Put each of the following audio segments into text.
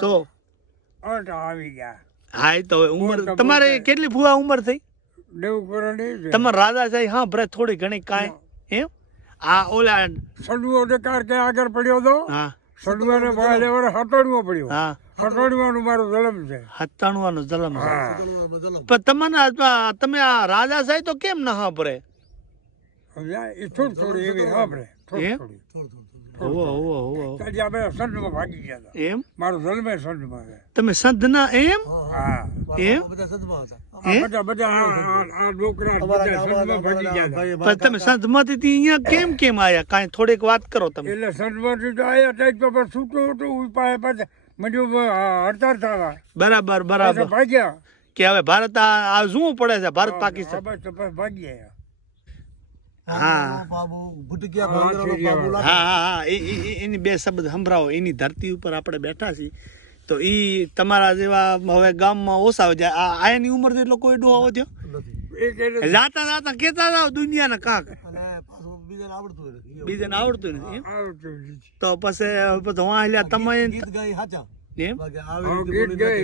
તો? આવી ગયા. હા તો ઉંમર તમારે કેટલી ફુવા ઉંમર થઈ? દેવું તમારા રાજા સાહેબ હા ભરે થોડી ઘણી કાંઈ. એમ? આ ઓલા સડવો ડકાર કે આગળ પડ્યો તો? હા. સડવાને ભાઈ લેવડે હટાડવો પડ્યો. હા. હટોડવાનું મારું જલમ છે. હત્તાણું જલમ છે. પણ તમને તમે આ રાજા સાહેબ તો કેમ ના હા ભરે થોડી થોડી એવી ભરે થોડી એમ? થોડી. હોવો હોવો હોવો ત્યાંથી આપણે સંતમાં ભાગી ગયા હતા. એમ? મારું જન્મે સંતમાં છે. તમે સંતના એમ? હા એમ? આ હે? બધા બધા આ- આ આ ડોકરા બધા સંતમાં ભાગી ગયા હતા. તમે સંતમાંથી અહીંયા કેમ કેમ આયા? કાંઈ થોડીક વાત કરો તમે. એટલે સંતમાંથી તો આયા ત્યાં તો પછી છૂટું હતું ઉપાય પછી મંજુ હડતાળ થવા. બરાબર બરાબર. ભાગ્યા. કે હવે ભારત આ શું પડે છે? ભારત પાકિસ્તાન. ભાગ્યા એની બે શબ્દ સંભળાવો. એની ધરતી ઉપર આપણે બેઠા છીએ. તો ઈ તમારા જેવા હવે ગામમાં ઓછા હોય જાય આ આયાની ઉંમર જેટલો કોઈ ડોહો થયો? જાતા જાતા કેતા જાવ દુનિયાના કાંક. બીજાને આવડતું નથી. તો પછી તમે ગીત ગાય હાચા એમ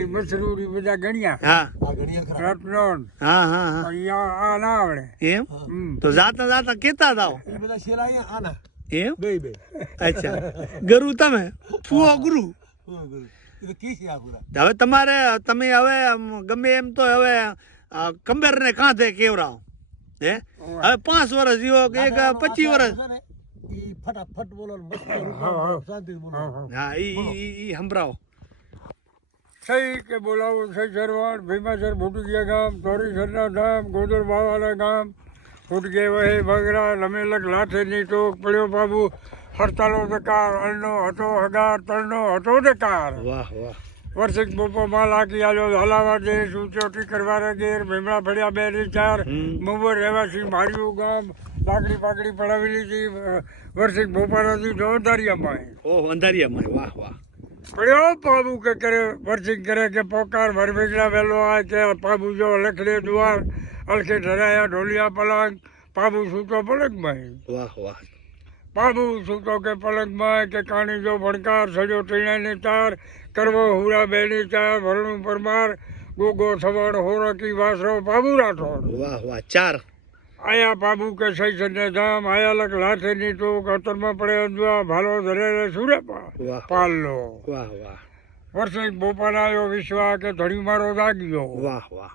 મસરૂરી બધા ગણ્યા હા. રત્નોન હા હા હા આ ના આવડે એમ. તો જાતા જાતા કેતા એ બધા શેરા અહીંયા આના. એમ બે બે. અચ્છા ગરુ તમે ફુઓ ગુરુ હા, ગુરુ. એ તો કી છે આ પૂરા. હવે તમારે તમે હવે ગમે એમ તો હવે કંબેર ને કાંધે કેવરાવ હે હવે પાંચ વર્ષ જીવો કે એક પચીસ વર્ષ ફટાફટ બોલો. શાંતિથી બોલો. હા, હા. હા ઈ ઈ- ઈ ઈ સંભળાવો સહી કે બોલાવો થઈ સરવાણ ભીમાસર ભૂટકિયા ગામ ચોરીસરના ધામ ગોદર બાવાના ગામ. ભૂટકે વહે ભગરા લમેલક લાથેની ટોક પડ્યો બાબુ. હડતાલો દકાર અલનો હતો હગાર તળનો હતો દકાર વાહ વાહ. વર્ષિક બોપો માં લાગી આલ્યો હલાવા દે સૂચોટી કરવા ગેર ભીમડા ફળ્યા બે ની ચાર. મુંબઈ રહેવાસી માર્યું ગામ લાકડી પાકડી પડાવેલી હતી વર્ષિક બોપારાથી જવાબદારીયામાં ઓહ અંધારિયામાં વાહ વાહ. પડ્યો પાબુ કે કરે વર્જિંગ કરે કે પોકાર ભરભેગડા વહેલો આ કે પાબુ જો લખડે દ્વાર અલખે ઢરાયા ઢોલિયા પલંગ પાબુ સૂતો પલંગમાં વાહ વાહ. પાબુ સૂતો કે પલંગમાં કે કાણી જો ભણકાર સજો ટીણાની તાર કરવો હુરા બેની ચાર ભરણું પરમાર ગોગો સવાડ હોરકી વાસરો પાબુ રાઠોડ. વાહ વાહ ચાર. આયા પાબુ કે સહી સંજય ધામ આયા લક લાઠેની તો કતરમાં પડે અંજવા ભાલો ધરે રે સુરે પા- વાહ વાહ. વર્ષે બોપાલ આવ્યો વિશ્વા કે ધણી મારો જાગ્યો વાહ વાહ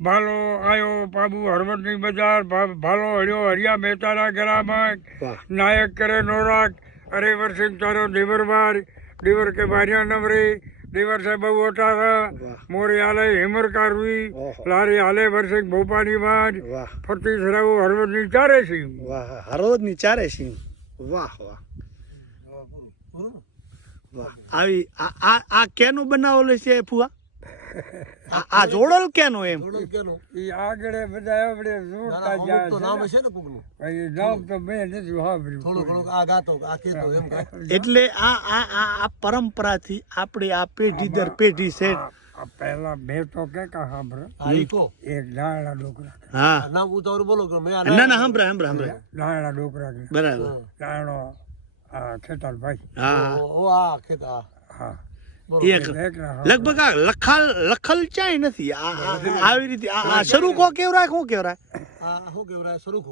ભાલો આવ્યો પાબુ હરવદની બજાર ભાલો હળ્યો હરિયા મહેતાના ગરામાં નાયક કરે નોરાક અરે વર્ષે તારો દેવરવાર દેવર કે માર્યા નવરી. દેવર છે બહુ ઓટા મોરી હાલે હિમર કારવી લારી હાલે વર્ષે ભોપાની બાજ વાહ. ફરતી સરાવું હરવદની ચારે સિંહ વાહ હરવદની ચારે સિંહ વાહ. વાહ ને? વાહ. આવી આ આ આ કેનું બનાવેલું છે ફુવા? આ જોડલ કેનો એમ? જોડલ કેનો? એ આગળ બધા આપણે જોડતા જાય તો નામ છે ને કોકનું. એ નામ તો મે નથી સાંભળ્યું થોડો ઘણો આ ગાતો આ કેતો એમ. એટલે આ આ આ આ પરંપરાથી આપણે આ પેઢી દર પેઢી છે. પહેલા મેં તો કે કા સાંભળો? આઈકો. એક ડાયણા ડોકરા હા. નામ ઉતાવળ બોલો કે મે ના ના સાંભળે સાંભળે સાંભળે. ડાળા ડોકરા બરાબર. ડાળો આ ખેતાલભાઈ. હા. ઓ, આ ખેતા. હા. એક લગભગ આ લખાલ લખલ ચાય નથી. આવી રીતે આ આ શરૂખો કેવરાય શું કેવરાય? શું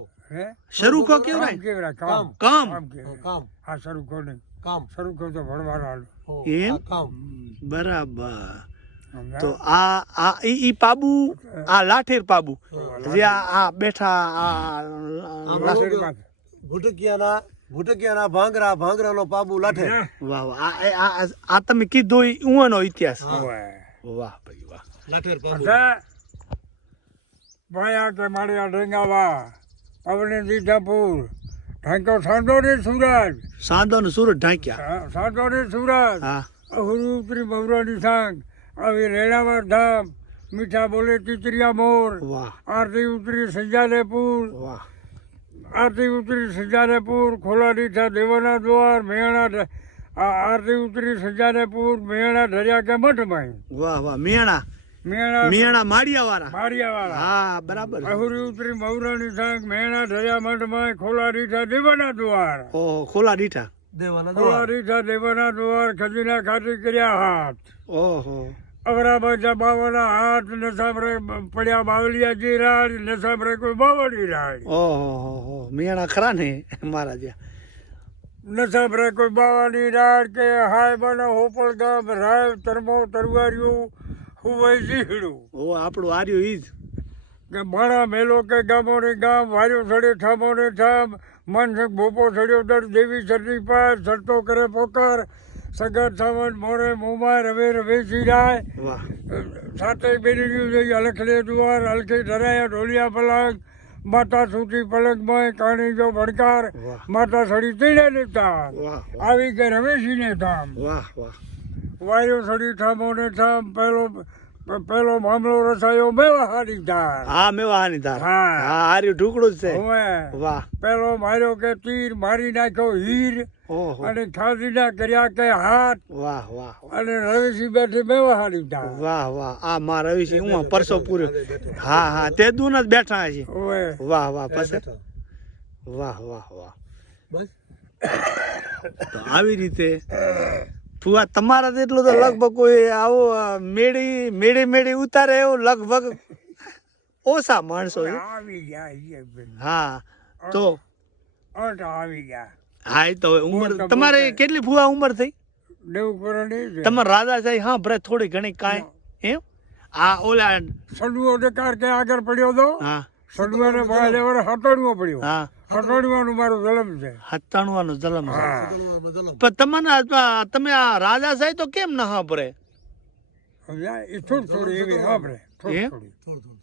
શરૂખો કેવરાય? કામ કામ. કામ. હા, કેવરા શરૂ કરો નહીં. કામ. શરૂ તો ભણવાના હો, એમ? કામ. બરાબર. તો આ આ ઈ પાબુ આ લાઠેર પાબુ જે આ આ બેઠા આ ભૂટકિયાના ભૂટકિયાના ભાંગરા ભાંગરાનો પાબુ લાઠે. વાહ વાહ. આ- આ તમે કીધું ઈ ઉવાનો ઇતિહાસ. વાહ ભાઈ વાહ. લાઠેર પાબુ. ભાયા કે માળિયા ડેંગાવા. પવની દીધાપુર ઢાંકો સાંડોરી સુરજ. સાંધો ને સુરત ઢાંક્યા સાંડોરી સુરજ. હા. અહુરુત્રી બવરાની સાંગ આવી રેણાવર ધામ. મીઠા બોલે ચિતરિયા મોર. વાહ. આરતી ઉતરી સંજાલેપુર. વાહ. આરતી ઉતરી સજાનેપુર ખોલા દીઠા દેવાના દ્વાર મેણા આરતી ઉતરી સજાનેપુર મેણા દરિયા કે મઠમાં? વાહ વાહ મેણા. મિયાણા માળિયા હા બરાબર. અહુરી ઉતરી મૌરાની સાંગ મેણા ઢર્યા મઠમાં ખોલા દીઠા દેવાના દ્વાર. ઓહો ખોલા દીઠા દેવાના ખોલા. દીઠા દેવાના દ્વાર ખજીના ખાતી કર્યા હાથ. ઓહો. અવરા બધા બાવાના હાથ ને સાંભળે પડ્યા બાવલિયાજી રાડ ને સાંભળે કોઈ બાવળી રાડ ઓહો મિયાણા ખરા ને મારા જ્યાં ને સાંભળે કોઈ બાવાની રાડ કે હાય બને હોપળ ગામ રાય તરમો તરવાર્યું હુવાય જીહડું ઓ આપણું આર્યું ઈ જ. કે માણા મેલો કે ગામોને ગામ વાર્યો સડે ઠામોને ઠામ મન ભોપો સડ્યો દર દેવી સરની પાર સરતો કરે પોકાર. સગર સાવન મોરે મોમાય રવે રવે વાહ. સાથે બેરી જઈ છે અલખલે દુવાર અલખી ધરાયા ઢોલિયા પલંગ માતા સૂતી પલંગમાં કાણી જો ભડકાર માતા સડી તીડે ને આવી કે રમેશીને ધામ. વાયુ સડી ઠામોને ઠામ પહેલો પેલો મામલો રસાયો મેવા હારી ધાર. હા મેવાહાની ધાર. હા. હા આર્યું ઢુકડું જ છે. વાહ. પેલો માર્યો કે તીર મારી નાખ્યો હીર. અને ખાધીના કર્યા કે હાથ વાહ વાહ. અને રવિસિંહ બેઠી મેવા હારી વાહ વાહ. આ માં રવિસિંહ હું પરસો પૂર્યો. હા હા. તે દૂન જ બેઠા છે. વાહ વાહ. પછી? વાહ વાહ વાહ. બસ. તો આવી રીતે ફુવા તમારા જેટલું તો લગભગ કોઈ આવો મેળી મેળી મેળી ઉતારે એવું લગભગ ઓછા માણસો આવી ગયા હા. તો આવી ગયા. હા તો ઉંમર તમારે કેટલી ફુવા ઉંમર થઈ? દેવ તમારા રાજા સાહેબ હા ભરે થોડી ઘણી કાંઈ એમ? આ ઓલા સડવો ડકાર કે આગળ પડ્યો તો? હા. સડવાને ભાઈ લેવર હટાડવો પડ્યો. હા. હટડવાનું મારું જલમ છે. હત્તાણું જલમ છે. પણ તમને તમે આ રાજા સાહેબ તો કેમ ના હા ભરે થોડી એવી થોડી એમ? થોડી થોડું.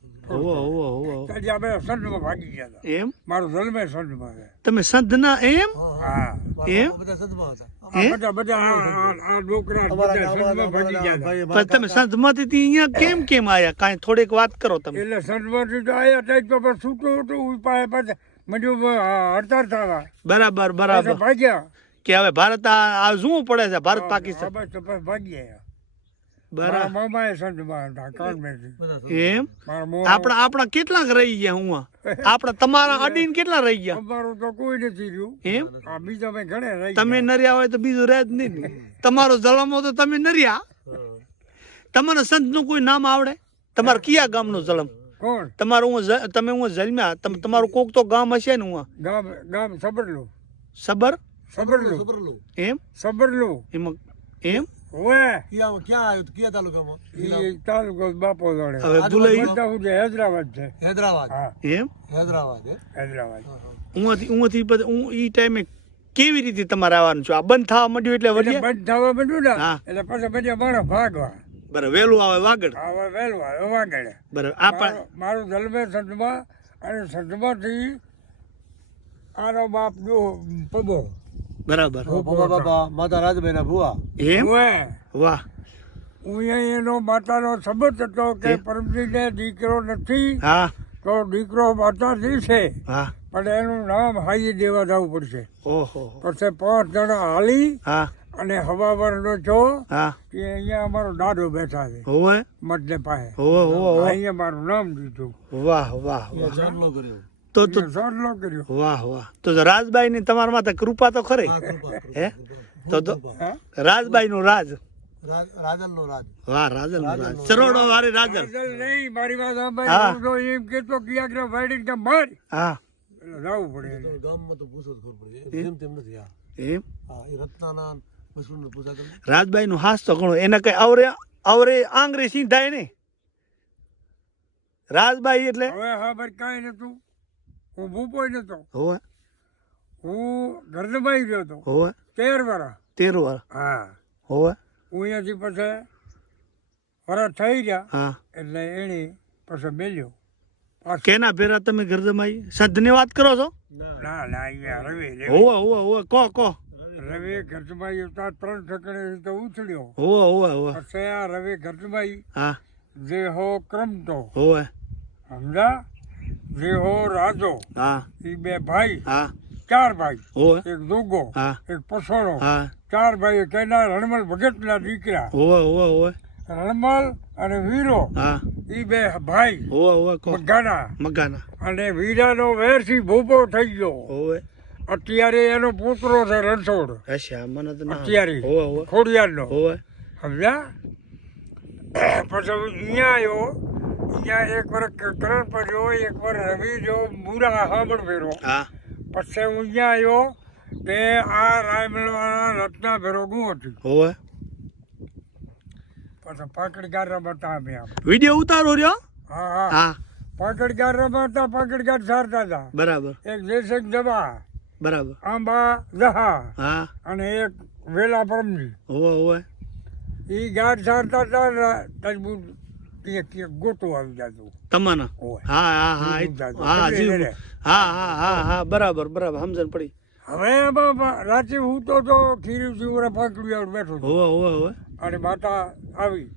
ગયા એમ? મારું સંતમાં તમે સંતના એમ? હા એમ? બધા સંતમાં હતા. આ બધા બધા આ- આ- આ ડોકરા અમારા બધા ગામમાં સંતમાં ભાગી ગયા હતા ભાઈ પણ તમે સંતમાંથી થી અહીંયા કેમ કેમ આયા? કાંઈ થોડીક વાત કરો તમે. એટલે સંતમાંથી તો આયા તો છૂટું હતું ઉપાય પછી મંડ્યું હડતાળ થવા. બરાબર બરાબર. ભાગ્યા. કે હવે ભારત આ શું પડે છે? ભારત પાકિસ્તાન. બસ એમ? આપણા આપણા કેટલાક રહી ગયા હું આપણા તમારા અડીન કેટલા રહી ગયા? અમારું તો કોઈ નથી રહ્યું. એમ? બીજા મેં ઘણે રહી તમે. નર્યા હોય તો બીજું રહે જ નહીં. તમારો જલમ હોય તો તમે નર્યા. તમને સંતનું કોઈ નામ આવડે? તમારે કયા ગામનો જલમ? કોણ? તમારું હું તમે હું જલમ્યા તમ- તમારું કોક તો ગામ હશે ને હું ગામ ગામ સબરલું. સબર? સબરલું. સબરલું. એમ? સબરલું. એમાં એમ? ઓએ ક્યાં ક્યાં આવ્યું? કયા તાલુકામાં? ઈ તાલુકો બાપો જોડે. હવે ભૂલાઈ હું છે હૈદરાબાદ છે. હૈદરાબાદ. એમ? હૈદરાબાદ હૈદરાબાદ. ઉંથી ઉંથી હું ઈ ટાઈમે કેવી રીતે તમારે આવવાનું છું? આ બંધ થવા માંડ્યું એટલે એટલે બંધ થવા માંડ્યું ને? એટલે પછી બધા માણસ ભાગવા. બરાબર વહેલું આવે વાગડ? આવા વહેલું આવે વાગડે. બરાબર આ મારું- મારું જન્મે સંતમાં અને સદમાથી આનો બાપ જો પબો બરાબર. બાબા બાબા માતા રાજભાઈ ના ભુવા. એમ? વાહ. હું એનો માતાનો સંબંધ હતો કે પરમજીને દીકરો નથી હા. તો દીકરો છે. હા. પણ એનું નામ હાઈ દેવા જવું પડશે. ઓહો. પછી પાંચ જણા હાલી હા. અને હવાવરનો છો હા. કે અહીંયા અમારો દાદો બેઠા છે. હોવે? પાસે હોવે હોવે હોવે. અહીંયા મારું નામ દીધું વાહ વાહ વાહ. કર્યો. તો તો સોટલો કર્યો. વાહ વાહ. તો રાજબાઈ ની તમારા માથે કૃપા તો ખરી? હા, તો તો રાજબાઈ નું રાજ. રાજનનો રાજ. વાહ રાજલનું રાજ. ચરોડો વારે રાજલ. નહીં મારી વાત હા. તો એમ કેતો કિયા વાઈડિંગ કે માર. હા. એટલે પડે ગામમાં તો પૂછો ખબર પડે જેમ તેમ નથી હા. એમ? હા એ રત્નાના મશરૂમ પૂછા કરે રાજબાઈ નું હાસ તો ઘણું. એને કઈ આવરે આવરે આંગળી સીધાય નહીં. રાજબાઈ એટલે? હવે હા ભાઈ કાંઈ નતું હું ભૂપોય નતો. હોવે. હું ગરદબાઈ ગયો હતો. હોવે. તેર વર્ષ તેર વર્ષ હા. હોવે. હું અહીંયાથી પછી વરસ થઈ ગયા હા. એટલે એને પછી મેલ્યો. કેના ભેરા તમે ગરદમાઈ? સંતની વાત કરો છો? ના. ના અહીંયા રવિ રવિ. હોવે હોવે હોવે. કો કો. રવિ ઘરચમાઈ ઉતાર ત્રણ ઠકડે તો ઉછળ્યો. હોવે હોવે હોવે. પછી આ રવિ ઘરચમાઈ હા. જે હો ક્રમતો હોવે. સમજા? જે હો રાજો હા. એ બે ભાઈ હા. ચાર ભાઈ. હોવે એક દુગો હા. એક પસોડો હા. ચાર ભાઈ કેના રણમલ ભગતના દીકરા. હોવે હોવે હોવે. રણમલ અને વીરો હા. એ બે ભાઈ હોવે હોવે મગાના મગાના અને વીરાનો વેરથી ભૂપો થઈ ગયો. હોવે. અત્યારે એનો પુત્રો છે રણછોડ. અચ્છા મને તો અત્યારે હોવે હોવે. ખોડિયારનો. હોવે. સમજ્યા? પછી અહીંયા આવ્યો. અહીંયા એક વાર કરણ પડ્યો એક વાર રવિ જો બુરા હામણ ફેરો પછી હું અહીંયા આવ્યો તે આ રાયમલવાળા રત્ના ફેરો ગું હતી. હોવે. પછી પકડગાર રમતા અમે વીડિયો ઉતારો રહ્યો? હા હા. હા. પકડગાર રમતા પકડગાર સારતા હતા. બરાબર. એક જયસંગ જબા બરાબર. આંબા જહા હા. અને એક વેલા પરમજી હોવે હોવે. એ ગાઢ સારતા હતા તજબૂત આવી જતું તમાના? હા હા હા હા હા હા હા હા બરાબર બરાબર સમજણ પડી. હવે રાતે હું તો તો ખીરી જીવરા પકડી બેઠો હોવે હોવે હોવે. અને માતા આવી.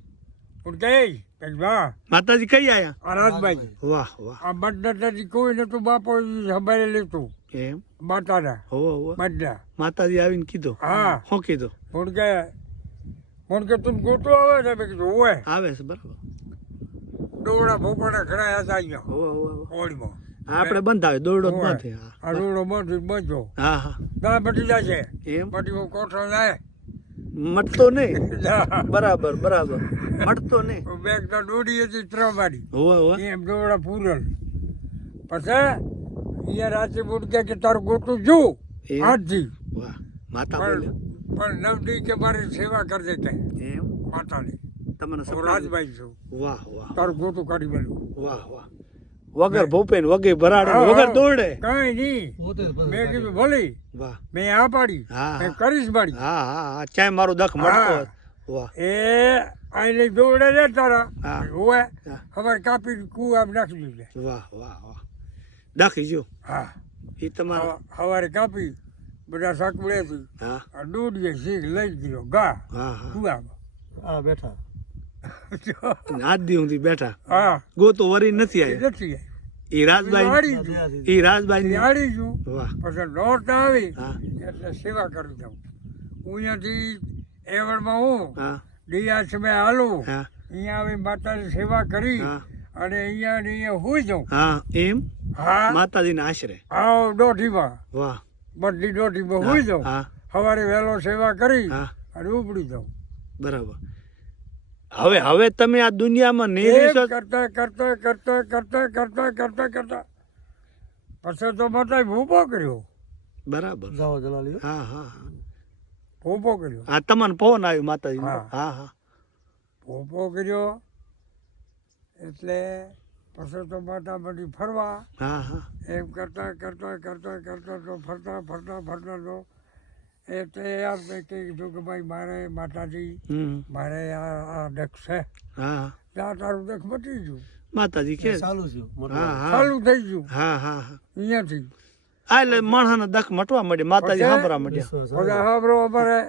પણ કે કે વાહ માતાજી કઈ આયા? આ રાજભાઈ. વાહ વાહ. આ મતદાતાજી કોઈ નતું બાપો સંભાળે લેતું. એમ? માતાના. હોવે હોવે. મતદા માતાજી આવીને કીધું? હા. શું કીધું? પણ કે પણ કે તું ગોતો આવે છે? મેં કીધું ઓય. આવે છે બરાબર. દોડા ભોપાડા ખડાયા હતા અહીંયા. હોવે હોવે હોવે. ઓળીમાં હા, આપણે બંધ આવે દોરડો થાય. આ દોડો બંધ બંધો હા હા. દા બટી જશે. એમ? બટી કોઠો જાય. મટતો નહીં. બરાબર બરાબર. મટતો નહીં. બેગ તો દોડી હતી ત્રણ વાડી હોવે હોવે. એમ દોડા પૂરલ. પછી અહીંયા રાતે બોલકે કે તારું ગોટું જો એમ? હાથથી. વાહ માતા પણ નવડી કે મારી સેવા કરજે કે એમ? માતાની. તમને હું રાજભાઈ છું. વાહ વાહ તારું ગોતું કાઢી મેળવું વાહ વાહ. વગર ભૂપેન વગે ભરાડે વગર દોડે. કાંઈ નહીં. મેં કીધું ભલી. વાહ. મેં આ પાડી. હા, મેં કરીશ પાડી. હા હા હા. ચાય મારો દખ મળતો વાહ. એ આને દોડે ને તારા. હા. હોય હા. ખબર કાપી કુવામાં નાખી દીધે. વાહ વાહ વાહ. દખી જો. હા. એ તમારા સવારે હવારે કાપી બધા સાકુડેથી હા. આ દૂધિએ શીખ લઈ ગયો ગા. હા હા. કુવામાં આ બેઠા. આજ દી સુધી બેઠા. હા. ગોતો વરી નથી આવી નથી એ રાજભાઈ એ રાજભાઈ આડી છું. પછી નોટ આવી. એટલે સેવા કરી દઉં. હું અહીંયાથી એવડમાં હું. હા. ડિયા સમય હાલું. અહીંયા આવી માતાની સેવા કરી અને અહીંયા અહીંયા હોઈ જાઉં. હા એમ? હા. માતાજીના આશરે? આવ દોઢીમાં. વાહ. બધી દોઢીમાં હુઈ જાઉં. હા. સવારે વહેલો સેવા કરી અને ઉપડી જાઉં. બરાબર. હવે હવે તમે આ દુનિયામાં એમ નેરી છો કરતા કરતા કરતા કરતા કરતા કરતા કરતા. પછી તો માતા ભૂપો કર્યો. બરાબર. જાઓ જલાલી. હા હા હા. ભૂપો કર્યો. હા તમને ફોન આવ્યો માતાજી. હા. હા. ભૂપો કર્યો. એટલે પછી તો માતા બધી ફરવા. હા હા. એમ કરતા કરતા કરતા કરતા તો ફરતા ફરતા ફરતા તો એટલે આપણે કીધું કે ભાઈ મારે માતાજી મારે આ દખ દક્ષ છે. હા. ત્યાં તારું દક્ષ મટી ગયું. માતાજી કે? ચાલુ છે થઈ ગયું. હા હા હા. અહીંયાથી. આ એટલે માણસાના દખ મટવા માંડ્યા માતાજી? સાંભળવા માંડ્યા. હાબરો અમારે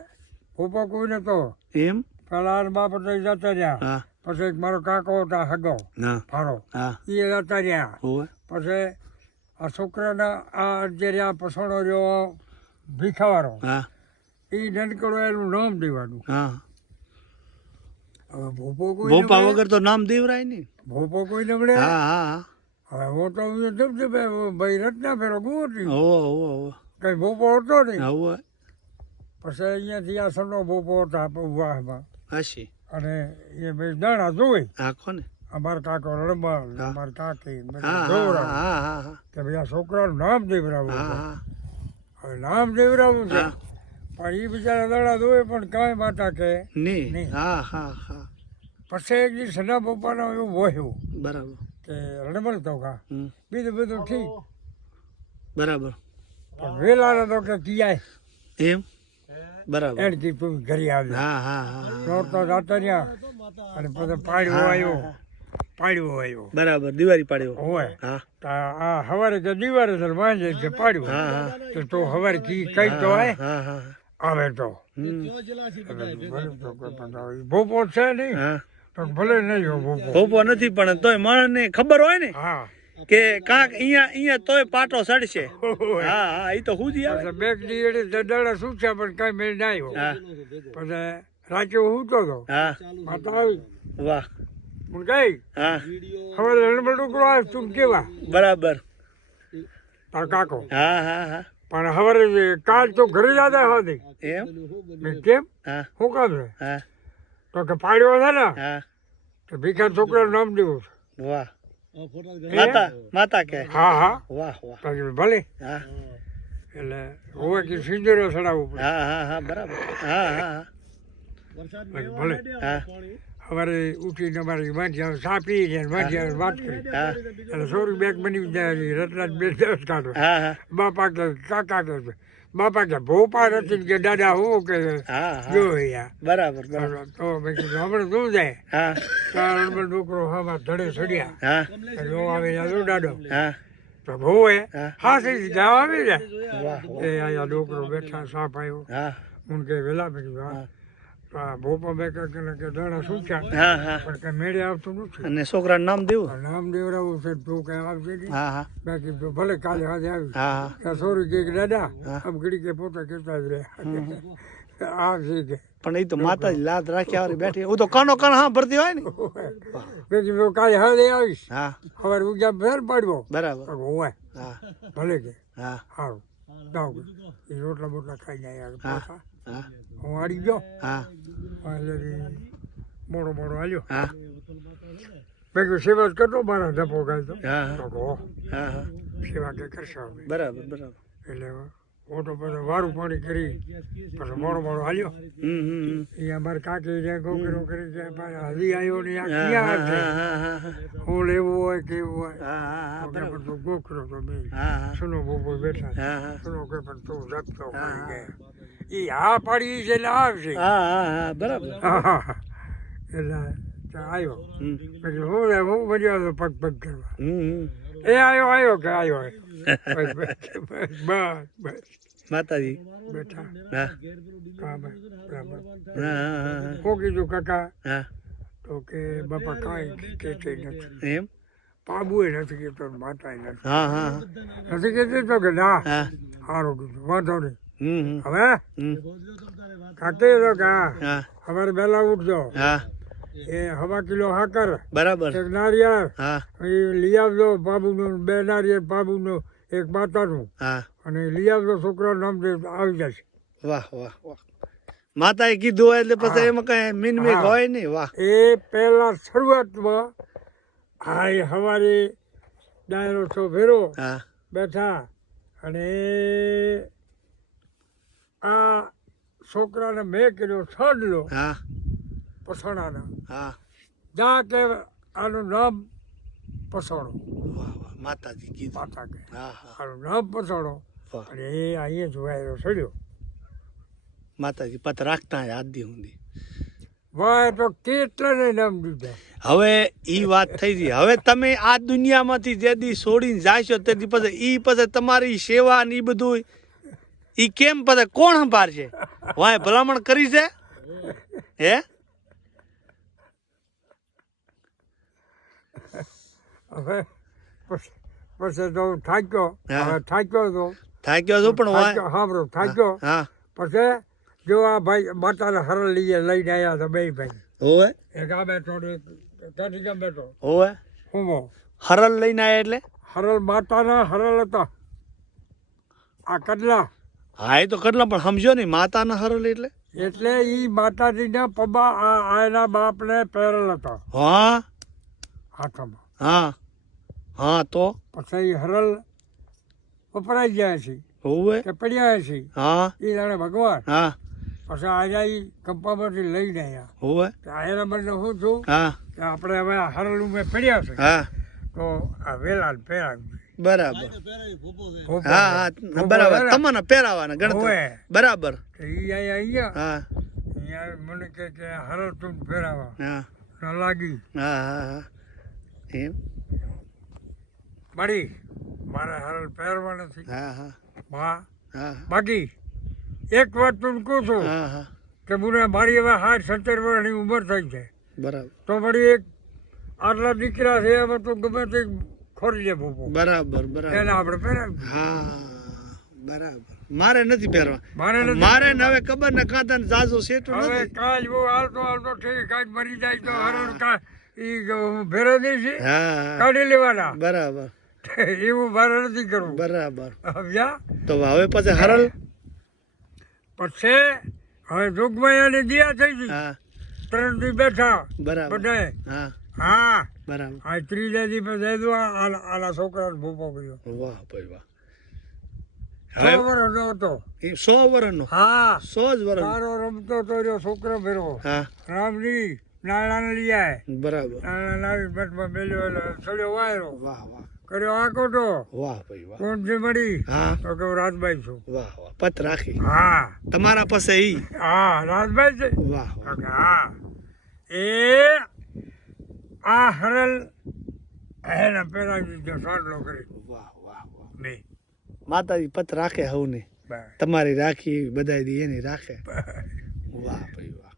ભૂપો કોઈ નતો એમ? પેલા બાપ તો જતા રહ્યા. પછી એક મારો કાકો હતા હગો ફારો. હા. એ જતા રહ્યા. પછી આ છોકરાના આ જે રહ્યા પસણો રહ્યો ભીખાવાળો. હા. એ નનકડો એનું નામ દેવાનું. હા. હવે ભોપો કોઈ ભોપા વગર તો નામ દેવરાય નહીં. ભોપો કોઈ નબળે હા હા હવે હું તો અહીંયા ધબધબે ભાઈ રત્ના ફેરો ગુવતી હોવે હોવે હોવે. કઈ ભોપો હતો નહીં? હોવે. પછી અહીંયાથી આ સનો ભોપો હતા વાહમાં. હાશી. અને એ ભાઈ દાણા જોઈ આખો ને. અમારા કાકો રણબલ હા. અમારા કાકી હા હા. હા હા હા. કે ભાઈ આ છોકરાનું નામ દેવરાવું. હા હા. નામ દેવરાવું છે. પણ એ બિચારા દડા દોય પણ કાંઈ માતા કે નહીં. નહીં. હા હા હા. પછી એક દી સના પપ્પાનો એવું વહ્યું બરાબર. કે રણબલ તો કા હમ. બીજું બધું ઠીક. બરાબર. પણ વેલાનો તો કે કિયાય. એમ? બરાબર. તું ઘરે આવ્યો. હા હા હા. તો જાતા રહ્યા. અને પછી પાણી આવ્યો. પાડ્યો આવ્યો. બરાબર દિવાળી પાડ્યો. હોય હા. આ હવારે તો દિવારે તો વાંજે છે પાડ્યું. હા તો તો હવારે કી કઈ તો હા હા હા આવે તો. ભોપો છે નહીં તો ભલે નહીં ભોપો. ભોપો નથી પણ તોય માણસને ખબર હોય ને હા. કે કાંક અહીંયા અહીંયા તોય પાટો સડશે. હા હા એ તો હું જ આવે બે દીડી દડા શું છે પણ કઈ મેળ ના આવ્યો. હા. પછી રાતે હું તો હતો હા. માતા આવી. વાહ. હું ગઈ હા. હવે ટુકડો આવે તું કેવા? બરાબર. તાર કાકો. હા હા હા. પણ હવે કાલ તો ઘરે જતા હતી એમ? કેમ? હા. શું કામ છે હા. તો કે પાડ્યો છે ને? હા. તો ભીખા છોકરાનું નામ દેવું છે. વાહ. માતા માતા કે? હા હા. વાહ વાહ. ભલે. હા. એટલે હોવે કે સિંજરો ચડાવવું પડે. હા હા હા બરાબર. હા હા હા. ભલે. હા. સવારે ઉઠીને અમારે વાંચ્યા ચા પી છે વાંચ્યા વાત કરી. અને સોરી બેગ બની જાય રત્નાથ બે દિવસ કાઢો. હા હા. બાપા કે કાકા કે. બાપા કે ભોપા નથી કે દાદા હું કે જો બરાબર તો મેં કીધું હમણાં શું જાય. હા. તાર છોકરો હવા ધડે ચડ્યા. હા. જો આવે તો ભોવે હા. હાસી ગાવ આવી વાહ એ અહીંયા છોકરો બેઠા સાપ આવ્યો. હા. કે વેલા પછી ભોપા બે કે કે દાડા હા પણ કઈ મેળે આવતું નથી. અને છોકરાનું નામ દેવું? નામ દેવરાવું છે તું કઈ આવશે હા હા. મેં કીધું ભલે કાલે હાજે આવી. હા સોરી કે દાદા. આમ ઘડી કે પોતા કહેતા જ રહે આ કે. પણ એ તો માતાજી લાત રાખ્યા વાળી બેઠી. હું તો કાનો કણ હા ભરતી હોય ને? મેં કીધું કાલે હાલે આવીશ. હા. હવે ઉજા ફેર પાડવો બરાબર. હોય હા. ભલે કે. હા. સારું જાઉં એ રોટલા બોટલા ખાઈ જાય. પાછા. હા. હું આડી ગયો. હા. મોડો મોડો હાલ્યો. હા. મેં કહ્યું સેવા કરતો મારા ધપો ગાય તો. હા. તો હા હા હા. સેવા કે કરશો બરાબર બરાબર. એટલે ઓટો પછી વારું પાણી કરી પછી મોડો મોડો હાલ્યો. એ અમારે કાકી જ્યાં ગોકરો કરી ત્યાં હજી આવ્યો ને ક્યાં હા લેવું હોય કેવું હોય. હા હા હા તો બરાબર. પણ તું ગોખરો તો બે સુનો બોબો બેઠા સુનો કે પણ તું હા, પડી ગયા એ હા પાડી છે એટલે આવશે. હા હા હા બરાબર. એટલે આવ્યો. પછી હું હું મજા આવ્યો પગ પગ કરવા. એ આવ્યો આવ્યો કે આવ્યો બસ બસ બસ. માતાજી. બેઠા. હા. હા ભાઈ. હા હા હા કીધું કાકા? હા. તો કે બાપા કાંઈ કહેતી નથી. એમ? પાબુએ નથી કહેતો માતા માતાએ નથી હા હા નથી કહેતી તો કે ના. સારું કીધું. વાંધો નહીં. હવે? ખાતે તો કે? સવારે વહેલા ઉઠજો. હા. એ હવા કિલો હાકર. બરાબર. એક નારિયેળ. હા. એ લઈ આવજો બાબુનું બે નારિયેળ બાબુનું એક માતાનું. હા. અને લઈ આવજો છોકરાનું નામ આવી જશે. વાહ વાહ વાહ. માતાએ કીધું હોય એટલે પછી એમાં કઈ મિનમેક. હોય નહીં વાહ. એ પહેલા શરૂઆતમાં હા એ સવારે ડાયરો છો ફેરો બેઠા અને આ છોકરાને મેં કર્યો છડલો હા. પસણાના હા. જ્યાં કે આનું નામ પસણો વાહ વાહ. માતાજી કીધું. માતા કે હા હા. આનું નામ પસણો અને એ અહીંયા જોવાયેલો ચડ્યો માતાજી પત રાખતા આજ દી વાહ તો કેટલાને નામ દીધા. હવે ઈ વાત થઈ ગઈ. હવે તમે આ દુનિયામાંથી જે દી છોડીને જાશો તે દી પછી ઈ પછી તમારી સેવા ને ઈ બધું ઈ કેમ પછી કોણ સંભાળશે? વાય ભલામણ કરી છે? હે? હવે પછી પછી તો થાક્યો. હવે થાક્યો તો. થાક્યો છું પણ સાંભળો થાક્યો. હા પછી જો આ ભાઈ માતાને હરલ લઈએ લઈને આવ્યા હતા બે ભાઈ. હોવે. એક આ બેઠો ત્યાંથી ક્યાં બેઠો. હોવે. હું હરલ લઈને આવ્યા એટલે? હરલ માતાના હરલ હતા. આ કડલા હા એ તો કડલા પણ સમજો નહીં માતાના હરલ એટલે? એટલે ઈ માતાજીના પબા આ આયના બાપને પહેરેલ હતા. હા. હાથમાં. હા. હા તો? પછી હરલ વપરાઈ ગયા છે. હોવે? કે પડ્યા છે. હા? એ દાડે ભગવાન. હા. પછી આજે ઈ કંપામાંથી લઈને આવ્યા હોવે? આયરા બદલે હું છું હા. કે આપણે હવે આ રૂમ ઉમે પડ્યા છે. હા. તો આ વેલા પહેરાવી બરાબર હા હા બરાબર. તમને પહેરાવાના ગણતરી. બરાબર. તો ઈ અહીંયા. હા. અહીંયા મને કે કે હરલ તું પહેરાવા. હા. ન લાગી. હા હા હા. એમ? મળી મારે હરણ પહેરવા નથી હા બાકી એક વાત તું કહું છું કે મને મારી હવે સાઠ સત્તર વર્ષની ઉંમર થઈ છે. બરાબર. તો વળી એક આટલા દીકરા છે હવે તો ગમે તે ખોરી લે ભૂપો. બરાબર બરાબર. એને આપણે પહેરાવી હા બરાબર. મારે નથી પહેરવા. મારે નથી મારે હવે ખબર ને કાંતા ને જાજો સેટું હવે કાલ બહુ હાલતો હાલતો ઠીક કાંઈક મરી જાય તો હરણ કા ઈ ભેરો હા. કાઢી લેવાના. બરાબર. એવું મારે નથી કરવું. બરાબર. સમજ્યા? તો હવે પછી હરલ? પછી હવે જોગમાયાની દિયા થઈ ગઈ. હા. ત્રણ દી બેઠા. બરાબર. બધા હા. હા. બરાબર. આ ત્રીજા દિવસે જઈદો દો આલા છોકરાને ભૂપો કર્યો. વાહ ભાઈ વાહ. સો વર્ષનો હતો. સો વર્ષનો હા. સો જ વર્ષ તારો રમતો તો રહ્યો છોકરો ફેરવો હા. રામજી નાણાને લઈ આય. બરાબર. નાણા લાવી બટમાં મેલ્યો એટલે વાયરો. વાહ વાહ. કર્યો આકોટો વાહ ભાઈ વાહ. કોણ જે મળી હા. તો કે રાજભાઈ છું. વાહ વાહ. પત રાખી. હા. તમારા પાસે ઈ? હા રાજભાઈ છે. વાહ હા. એ આ હરલ એને પેલા દીધો સાંડલો કરી. વાહ વાહ વાહ. બે માતાજી પત રાખે હવને. તમારી રાખી બધા દી એની રાખે. વાહ ભાઈ વાહ.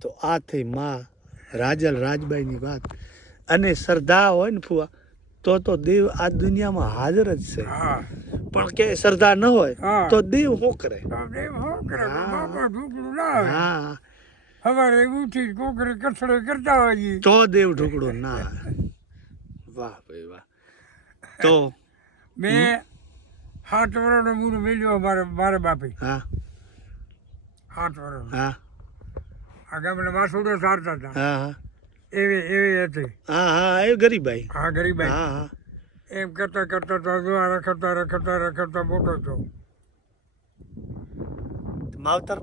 તો આ થઈ માં રાજલ રાજબાઈની વાત. અને શ્રદ્ધા હોય ને ફુવા તો તો દેવ આ દુનિયામાં હાજર જ છે. હા. પણ કે શ્રદ્ધા ન હોય. તો દેવ શું કરે? તો દેવ શું હા. સવારે ઉઠી કોકરે કચડે કરતા હોય તો દેવ ઢુકડો ના. વાહ ભાઈ વાહ. તો મેં સાત વર્ષનો મૂળ મેલ્યો મારે મારે બાપે. હા. સાત વર્ષ હા. આ ગામના માસુડો સારતા હતા. હા હા. એવી એવી હતી. હા હા એ ગરીબાઈ. હા ગરીબાઈ. હા હા. એમ કરતા કરતા તો હજુ આ રખડતા રખડતા રખડતા મોટો થયો. માવતર?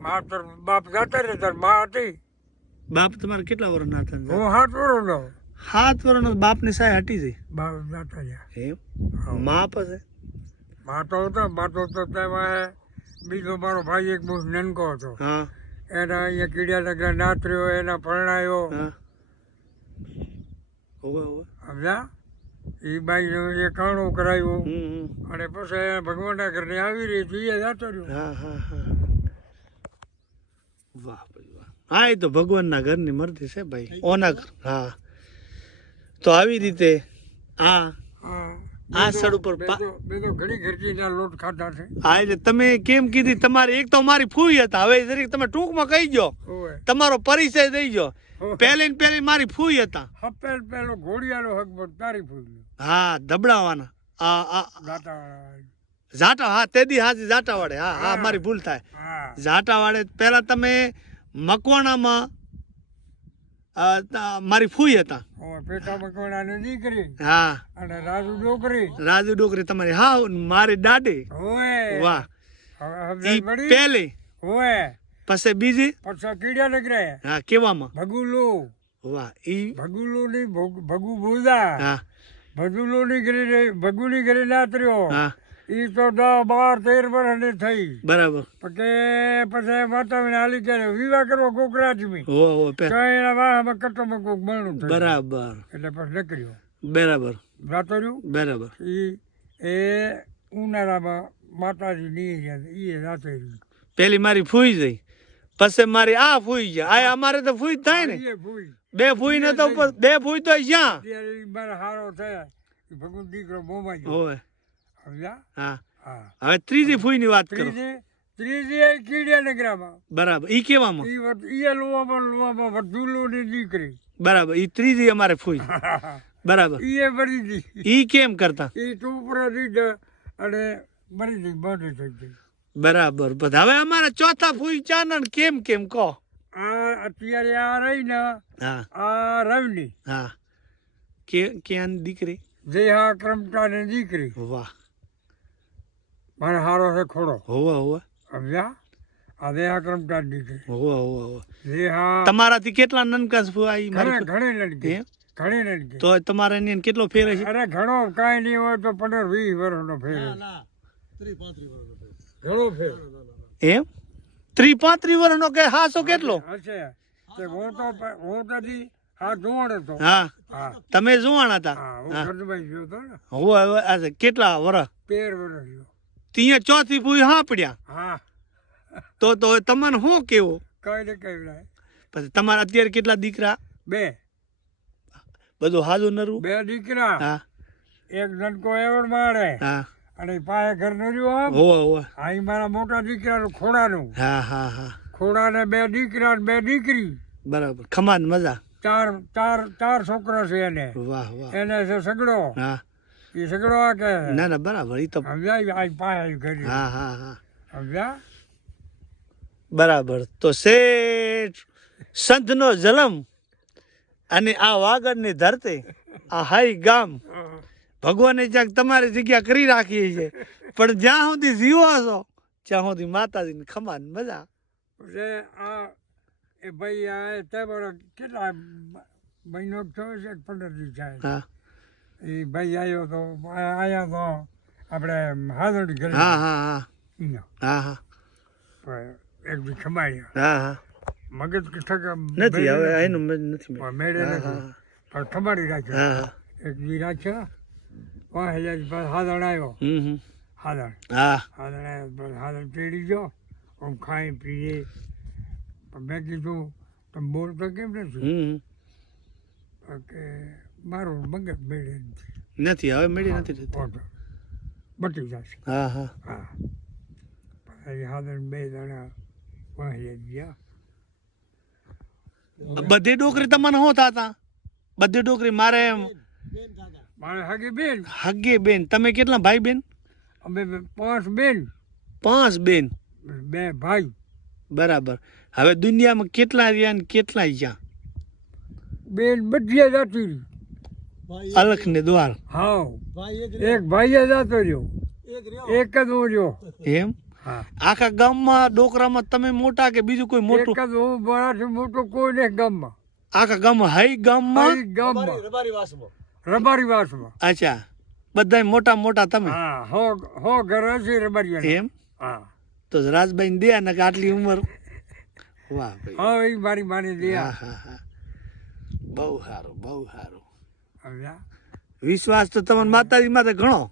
માવતર બાપ જાતા રહે તાર મા હતી. બાપ તમારે કેટલા વર્ષ ના હતા? હું સાત વર્ષનો સાત વર્ષનો બાપની સાય હટી જઈ બાપ જતા રહ્યા. એમ? મા પાસે? મા તો હતો મા તો બીજો મારો ભાઈ એક બહુ નનકો હતો. હા. એના અહીંયા કીડિયાનગર નાતર્યો એના પરણાયો. સમજા એ બાઈ એ કાણું કરાયું. અને પછી ભગવાનના ઘરને આવી રહી હતી એ જતો રહ્યો. હા હા હા. વાહ ભાઈ વાહ. હા એ તો ભગવાનના ઘરની મરજી છે ભાઈ. ઓના ઘર હા. તો આવી રીતે હા હા. આ સ્થળ ઉપર લોટ ખાતા છે. હા એટલે તમે કેમ કીધી? તમારે એક તો મારી ફૂઈ હતા. હવે જરીક તમે ટૂંકમાં કહી જો તમારો પરિચય દઈ જો પહેલી ને પહેલી મારી ફૂઈ હતા. હપ્પેલ પેલો ઘોડિયાનો હક તારી ફૂઈ હા ધબડાવાના આ ઝાટા હા તેદી હાજી ઝાટાવાડે હા હા. મારી ભૂલ થાય. ઝાટાવાડે પહેલા તમે મકવાણામાં મારી ફૂઈ હતા. પેટા મકવાણાની દીકરી હા. અને રાજુ ડોકરી. રાજુ ડોકરી તમારી. હા મારી દાદી. વાહ. પહેલી. ઓવે પછી બીજી? પછી કીડિયા નીકળે. હા કેવામાં? ભગુલો. વાહ ઈ? ભગુલો ની ભગુ ભૂજા હા. ભગુલો ની ઘરે ભગુની ઘરે નાતર્યો હા. ઈ તો દસ બાર તેર વર્ષની થઈ. બરાબર. પછી પછી માતાને હાલી કરે વિવાહ કરવો કોક રાજમી. હો હો એના વાહમાં કટોમાં કોક થયું. બરાબર. એટલે પછી નીકળ્યો. બરાબર. જાતો રહ્યું બરાબર. ઈ એ ઉનાળામાં માતાજી ની એ જાતે રહ્યું પેલી મારી ફૂઈ જઈ. પછી મારી આ ફૂઈ ગયા. આ અમારે તો ફૂઈ થાય ને. એ બે ફૂઈ ને તો બે ફૂઈ તો જ્યાં. ત્યારે મારા હારો થયા. ભગવાન દીકરો બોમાઈ ગયો હોય. હા. હા. હવે ત્રીજી ફૂઈ ની વાત કરો. ત્રીજી કીડિયા નગરામાં બરાબર. ઈ કેવામાં? ઈ ઈ લોવામાં લોવામાં વધુલોની દીકરી. બરાબર. ઈ ત્રીજી અમારે ફૂઈ. બરાબર. ઈ એ ગઈ. ઈ કેમ કરતા? એ ટોપરા દીધા અને ભરી ગઈ બાંધી થઈ ગઈ. બરાબર. બધા હવે અમારે ચોથા ફૂઈ ચાનણ કેમ કેમ કહો? આ અત્યારે આ રહી ને હા. આ રવની. હા. કે ક્યાં દીકરી? દેહા ક્રમટાની દીકરી. વાહ. મારે હારો છે ખોડો. હોવા હોવા. સમજ્યા? આ દેહા કાઢી છે. હોવા હોવા હોવા. દેહા તમારાથી કેટલા નનકા મારે ઘણે મારી ઘણી લડકી? ઘણી લડકી. તો તમારે એને કેટલો ફેર છે અરે ઘણો કાંઈ નહીં હોય તો પંદર વીસ વર્ષનો ફેર ઘણો ફેર. એમ? ત્રી પાંત્રી વર્ષનો કે હાસો કેટલો? હશે. હું તો હું તો હા જોવાણ હતો. હા. હા. તમે જુવાણ હતા? હા હું હા. કેટલા વરસ? તેર વર્ષ ગયો. ત્યાં ચોથી ફૂઈ હાંપડ્યા. હા. તો તો તમને શું કેવું? કઈ ને કઈ પછી તમારા અત્યારે કેટલા દીકરા? બે. બધું હાજુ નરવું બે દીકરા. હા. એક નનકો એવડ મારે. હા. અને પાયા પાસે ઘર ન રહ્યું આમ. હોવા ઈ મારા મોટા દીકરાનું ખોડાનું. હા હા હા. ખોડાને બે દીકરા ને બે દીકરી. બરાબર. ખમાન મજા. ચાર ચાર ચાર છોકરા છે એને. વાહ વાહ. એને છે સગડો. હા. એ સગડો આ કે ના ના બરાબર એ તો સમજાય આ પાસે કરી હા હા હા. સમજા બરાબર. તો શેઠ સંતનો જલમ અને આ વાગડની ધરતી આ હાઈ ગામ ભગવાને જ્યાં તમારી જગ્યા કરી રાખી છે. પણ જ્યાં સુધી જીવો છો ત્યાં સુધી માતાજીની ખમાન મજા. આ એ ભાઈ આ તે કેટલા મહિનો થયો છે પંદર દિવસ હા. એ ભાઈ આવ્યો તો આ- આયા તો આપણે હાથોડી ઘરે. હા હા હા. હા એક બી ખમાડ્યો હા હા. મગજ ઠક નથી હવે એનું મેં નથી પણ મેળે નથી. પણ ખમાડી રાખ્યો. હા હા. એક બી રાખ્યો. પાંચ હજાર પાસ હાથણ આવ્યો. હાથણ હા. હાથણ આવ્યો હાથણ તેડી ગયો. આમ ખાઈ પીએ. મેં કીધું તમે બોલતો કેમ નથી? હમ હમ. તો કે મારું મગજ મેળે નથી હવે મેળી નથી થતી. બટી જશે. હા હા. હા. પછી હાથણ બે જણા પાંચ ગયા. બધી ડોકરી તમને શું થતા? બધી ડોકરી મારે મારે હગી બેન. હગે બેન. તમે કેટલા ભાઈ બેન? અમે પાંચ બેન. પાંચ બેન. બે ભાઈ. બરાબર. હવે દુનિયામાં કેટલા રહ્યા ને કેટલા ગયા બેન બધી જતી અલખ ને દ્વાર. હા એક ભાઈ જતો રહ્યો. એક જ હું રહ્યો. એમ? હા. આખા ગામમાં ડોકરામાં તમે મોટા કે બીજું કોઈ એક મોટું જ હું મારાથી મોટો કોઈ નહીં ગામમાં. આખા ગામમાં? હઈ ગામમાં? માં ગામમાં. રબારી વાસમાં. રબારી વાસમાં. અચ્છા. બધા મોટા મોટા તમે? હો હો ઘર હશે રબારી એમ? હા. તો રાજભાઈ ને દે ને કે આટલી ઉંમર. વાહ ભાઈ. હા એ મારી માની દે હા હા. બહુ સારું બહુ સારું. વિશ્વાસ તો તમારા માતાજી માથે ઘણો.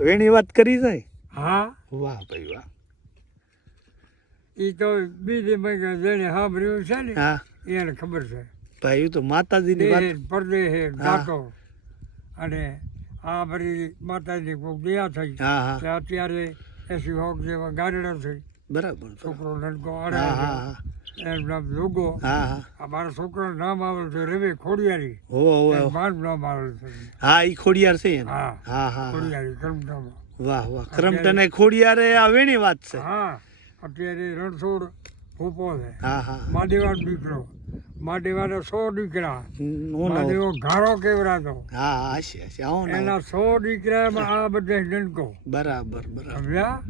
વેણી વાત કરી જાય હા. વાહ ભાઈ વાહ. એ તો બીજી મેં જેને સાંભળ્યું છે ને હા. એને ખબર છે. ભાઈ એ તો માતાજીની વાત પરદે હે. હા. અને આ બધી માતાજી કોઈ દયા થઈ. અત્યારે એસી હોક જેવા ગારડા થઈ. બરાબર. છોકરો હા એમ નામ જોગો હા હા. આ મારા છોકરાનું નામ આવેલું છે રવિ ખોડિયારી. હો હો મારું નામ આવેલું છે. હા ઈ ખોડિયાર છે હા હા હા. ખોડિયારી કરમટામાં વાહ વાહ. કરમટને ખોડિયારે આ વેણી વાત છે. હા અત્યારે રણછોડ ફૂપો છે. હા હા. માદેવાનો દીકરો. માદેવાના સો દીકરા. માદેવો ઘારો કેવરાતો હા હા આવો ને એના સો દીકરામાં આ બધા ડંકો બરાબર બરાબર. સમજ્યા?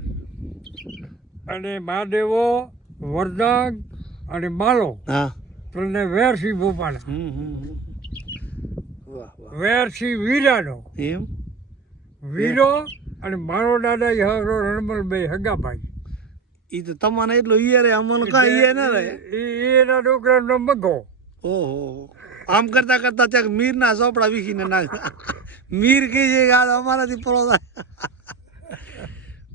અને મહાદેવો વરદાન અને બાલો. હા. ત્રણે વેરસિંહ ભોપાના હમ હમ હમ. વાહ વાહ. વેરસી વીરાનો. એમ? વીરો અને મારો દાદા હરો રણમલભાઈ હગાભાઈ. એ તો તમને એટલો ઈયે રે અમને કાંઈ ઈયે ના રહે? એ- એના છોકરાનો મગો. ઓહો. આમ કરતા કરતા ત્યાં મીરના ચોપડા વીખીને નાખતા મીર કે છે કે અમારાથી પરો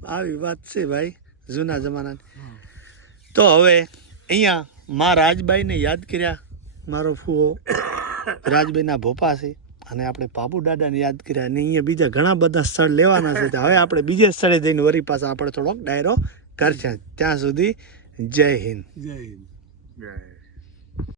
આવી વાત છે ભાઈ જૂના જમાનાની. તો હવે અહીંયા મા રાજબાઈને યાદ કર્યા, મારો ફૂવો. રાજબાઈના ભોપા છે અને આપણે બાબુ દાદાને યાદ કર્યા અને અહીંયા બીજા ઘણા બધા સ્થળ લેવાના છે. હવે આપણે બીજે સ્થળે જઈને વરી પાછા આપણે થોડોક ડાયરો કરશે ત્યાં સુધી જય હિન્દ. જય હિન્દ. જય